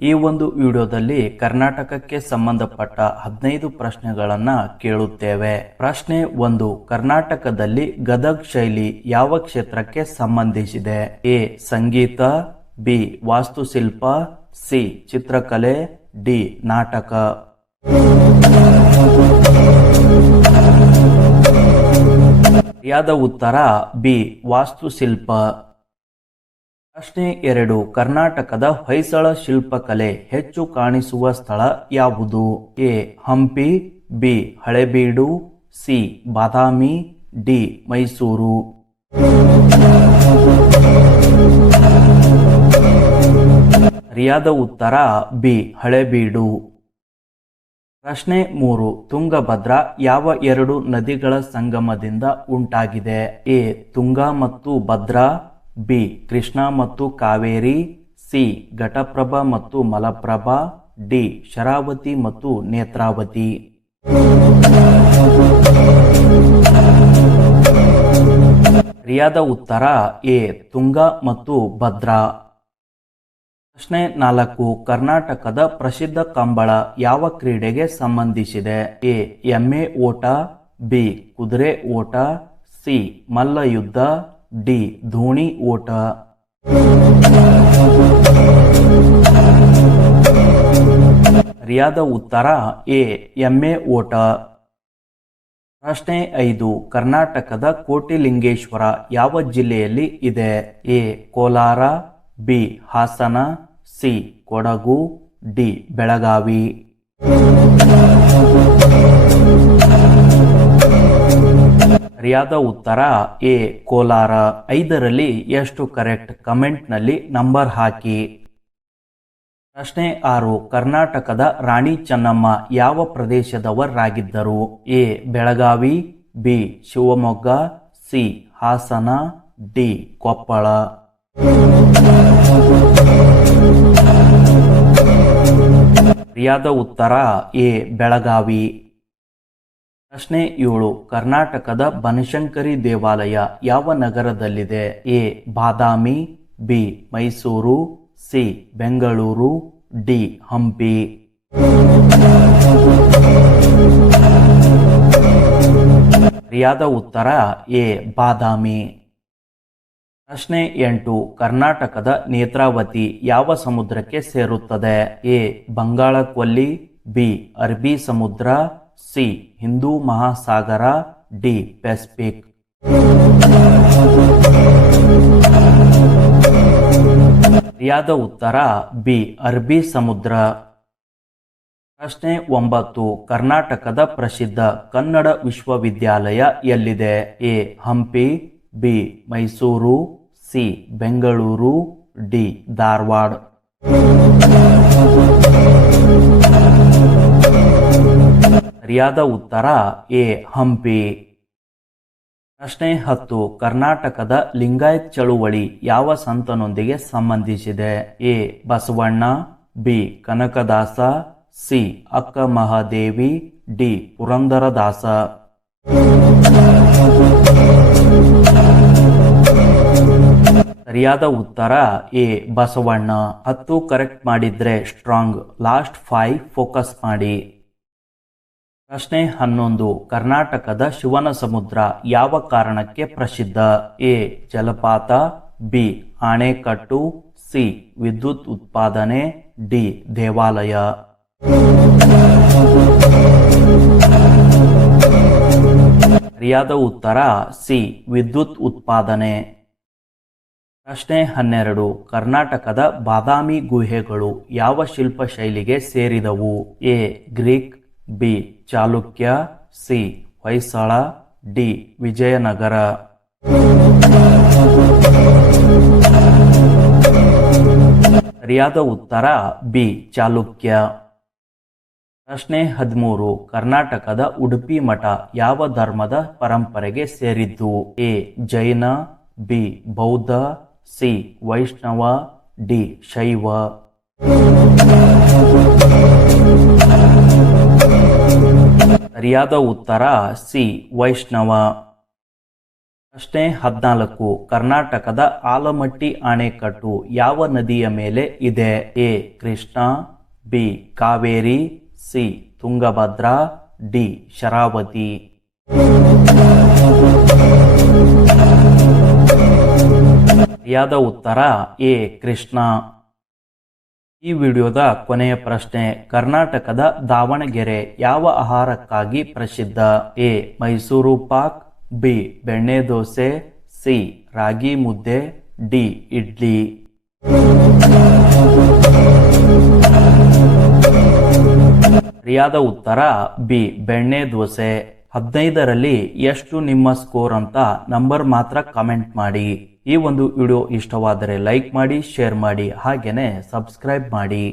ಈ ಒಂದು ವಿಡಿಯೋದಲ್ಲಿ ಕರ್ನಾಟಕಕ್ಕೆ ಸಂಬಂಧಪಟ್ಟ 15 ಪ್ರಶ್ನೆಗಳನ್ನ ಕೇಳುತ್ತೇವೆ. ಪ್ರಶ್ನೆ 1. ಕರ್ನಾಟಕದಲ್ಲಿ ಗದಗ್ ಶೈಲಿ ಯಾವ ಕ್ಷೇತ್ರಕ್ಕೆ ಸಂಬಂಧಿಸಿದೆ? ಎ. ಸಂಗೀತ, ಬಿ. ವಾಸ್ತುಶಿಲ್ಪ, ಸಿ. ಚಿತ್ರಕಲೆ, ಡಿ. ನಾಟಕ. ಸರಿಯಾದ ಉತ್ತರ ಬಿ. ವಾಸ್ತುಶಿಲ್ಪ. ಪ್ರಶ್ನೆ 2. ಕರ್ನಾಟಕದ ಹೊಯ್ಸಳ ಶಿಲ್ಪಕಲೆ ಹೆಚ್ಚು ಕಾಣಿಸುವ ಸ್ಥಳ ಯಾವುದು? A. Hampi, B. Halebidu, C. Badami, D. Mysuru. ಸರಿಯಾದ ಉತ್ತರ ಬಿ. ಹಳೆಬೀಡು. ಪ್ರಶ್ನೆ 3. ತುಂಗಭದ್ರಾ ಯಾವ 2 ನದಿಗಳ ಸಂಗಮದಿಂದ ಉಂಟಾಗಿದೆ? ಎ. ತುಂಗಾ ಮತ್ತು ಭದ್ರಾ, ಬಿ. ಕೃಷ್ಣ ಮತ್ತು ಕಾವೇರಿ, ಸಿ. ಘಟಪ್ರಭಾ ಮತ್ತು ಮಲಪ್ರಭಾ, ಡಿ. ಶರಾವತಿ ಮತ್ತು ನೇತ್ರಾವತಿ. ಸರಿಯಾದ ಉತ್ತರ ಎ. ತುಂಗಾ ಮತ್ತು ಭದ್ರಾ. ಪ್ರಶ್ನೆ 4. ಕರ್ನಾಟಕದ ಪ್ರಸಿದ್ಧ ಕಂಬಳ ಯಾವ ಕ್ರೀಡೆಗೆ ಸಂಬಂಧಿಸಿದೆ? ಎ. ಎಮ್ಮೆ ಓಟ, ಬಿ. ಕುದುರೆ ಓಟ, ಸಿ. ಮಲ್ಲಯುದ್ಧ, ಡಿ. ದೋಣಿ ಓಟ. ಸರಿಯಾದ ಉತ್ತರ ಎ. ಎಮ್ಮೆ ಓಟ. ಪ್ರಶ್ನೆ 5. ಕರ್ನಾಟಕದ ಕೋಟಿಲಿಂಗೇಶ್ವರ ಯಾವ ಜಿಲ್ಲೆಯಲ್ಲಿ ಇದೆ? A. Kolar, B. Hassan, C. Kodagu, D. Belagavi. ಸರಿಯಾದ ಉತ್ತರ ಎ. ಕೋಲಾರ. 5ರಲ್ಲಿ ಎಷ್ಟು ಕರೆಕ್ಟ್? ಕಮೆಂಟ್ನಲ್ಲಿ ನಂಬರ್ ಹಾಕಿ. ಪ್ರಶ್ನೆ 6. ಕರ್ನಾಟಕದ ರಾಣಿ ಚೆನ್ನಮ್ಮ ಯಾವ ಪ್ರದೇಶದವರಾಗಿದ್ದರು? A. Belagavi, B. Shivamogga, C. Hassan, D. Koppal. ಸರಿಯಾದ ಉತ್ತರ ಎ. ಬೆಳಗಾವಿ. ಪ್ರಶ್ನೆ 7. ಕರ್ನಾಟಕದ ಬನಶಂಕರಿ ದೇವಾಲಯ ಯಾವ ನಗರದಲ್ಲಿದೆ? A. Badami, B. Mysuru, C. Bengaluru, D. Hampi. ಸರಿಯಾದ ಉತ್ತರ ಎ. ಬಾದಾಮಿ. ಪ್ರಶ್ನೆ 8. ಕರ್ನಾಟಕದ ನೇತ್ರಾವತಿ ಯಾವ ಸಮುದ್ರಕ್ಕೆ ಸೇರುತ್ತದೆ? ಎ. ಬಂಗಾಳಕೊಲ್ಲಿ, ಬಿ. ಅರಬ್ಬಿ ಸಮುದ್ರ, ಸಿ. ಹಿಂದೂ ಮಹಾಸಾಗರ, ಡಿ. ಪೆಸಿಫಿಕ್. ಸರಿಯಾದ ಉತ್ತರ ಬಿ. ಅರಬ್ಬಿ ಸಮುದ್ರ. ಪ್ರಶ್ನೆ 9. ಕರ್ನಾಟಕದ ಪ್ರಸಿದ್ಧ ಕನ್ನಡ ವಿಶ್ವವಿದ್ಯಾಲಯ ಎಲ್ಲಿದೆ? A. Hampi, B. Mysuru, C. Bengaluru, D. Dharwad. ಸರಿಯಾದ ಉತ್ತರ ಎ. ಹಂಪಿ. ಪ್ರಶ್ನೆ 10. ಕರ್ನಾಟಕದ ಲಿಂಗಾಯತ್ ಚಳುವಳಿ ಯಾವ ಸಂತನೊಂದಿಗೆ ಸಂಬಂಧಿಸಿದೆ? A. Basavanna, B. Kanakadasa, C. ಅಕ್ಕ ಮಹಾದೇವಿ, ಡಿ. ಪುರಂದರದಾಸ. ಸರಿಯಾದ ಉತ್ತರ ಎ. ಬಸವಣ್ಣ. 10 ಕರೆಕ್ಟ್ ಮಾಡಿದ್ರೆ ಸ್ಟ್ರಾಂಗ್. ಲಾಸ್ಟ್ 5 ಫೋಕಸ್ ಮಾಡಿ. ಪ್ರಶ್ನೆ 11. ಕರ್ನಾಟಕದ ಶಿವನ ಸಮುದ್ರ ಯಾವ ಕಾರಣಕ್ಕೆ ಪ್ರಸಿದ್ಧ? ಎ. ಜಲಪಾತ, ಬಿ. ಆಣೆಕಟ್ಟು, ಸಿ. ವಿದ್ಯುತ್ ಉತ್ಪಾದನೆ, ಡಿ. ದೇವಾಲಯ. ಸರಿಯಾದ ಉತ್ತರ ಸಿ. ವಿದ್ಯುತ್ ಉತ್ಪಾದನೆ. ಪ್ರಶ್ನೆ 12. ಕರ್ನಾಟಕದ ಬಾದಾಮಿ ಗುಹೆಗಳು ಯಾವ ಶಿಲ್ಪ ಶೈಲಿಗೆ ಸೇರಿದವು? A. Greek, B. Chalukya, C. Hoysala, D. Vijayanagara. ಸರಿಯಾದ ಉತ್ತರ ಬಿ. ಚಾಲುಕ್ಯ. ಪ್ರಶ್ನೆ 13. ಕರ್ನಾಟಕದ ಉಡುಪಿ ಮಠ ಯಾವ ಧರ್ಮದ ಪರಂಪರೆಗೆ ಸೇರಿದ್ದು? ಎ. ಜೈನ, ಬಿ. ಬೌದ್ಧ, ಸಿ. ವೈಷ್ಣವ, ಡಿ. ಶೈವ. ಸರಿಯಾದ ಉತ್ತರ ಸಿ. ವೈಷ್ಣವ. ಪ್ರಶ್ನೆ 14. ಕರ್ನಾಟಕದ ಆಲಮಟ್ಟಿ ಅಣೆಕಟ್ಟು ಯಾವ ನದಿಯ ಮೇಲೆ ಇದೆ? A Krishna, B Kaveri, C Tungabhadra, D Sharavati. ಸರಿಯಾದ ಉತ್ತರ ಎ ಕೃಷ್ಣ. ಈ ವಿಡಿಯೋದ ಕೊನೆಯ ಪ್ರಶ್ನೆ, ಕರ್ನಾಟಕದ ದಾವಣಗೆರೆ ಯಾವ ಆಹಾರಕ್ಕಾಗಿ ಪ್ರಸಿದ್ಧ? ಎ ಮೈಸೂರು ಪಾಕ್, ಬಿ ಬೆಣ್ಣೆ ದೋಸೆ, ಸಿ ರಾಗಿ ಮುದ್ದೆ, ಡಿ ಇಡ್ಲಿ. ಸರಿಯಾದ ಉತ್ತರ ಬಿ ಬೆಣ್ಣೆ ದೋಸೆ. 15ರಲ್ಲಿ ಎಷ್ಟು ನಿಮ್ಮ ಸ್ಕೋರ್ ಅಂತ ನಂಬರ್ ಮಾತ್ರ ಕಾಮೆಂಟ್ ಮಾಡಿ. ಈ ಒಂದು ವಿಡಿಯೋ ಇಷ್ಟವಾದರೆ ಲೈಕ್ ಮಾಡಿ, ಶೇರ್ ಮಾಡಿ, ಹಾಗೇನೆ ಸಬ್ಸ್ಕ್ರೈಬ್ ಮಾಡಿ.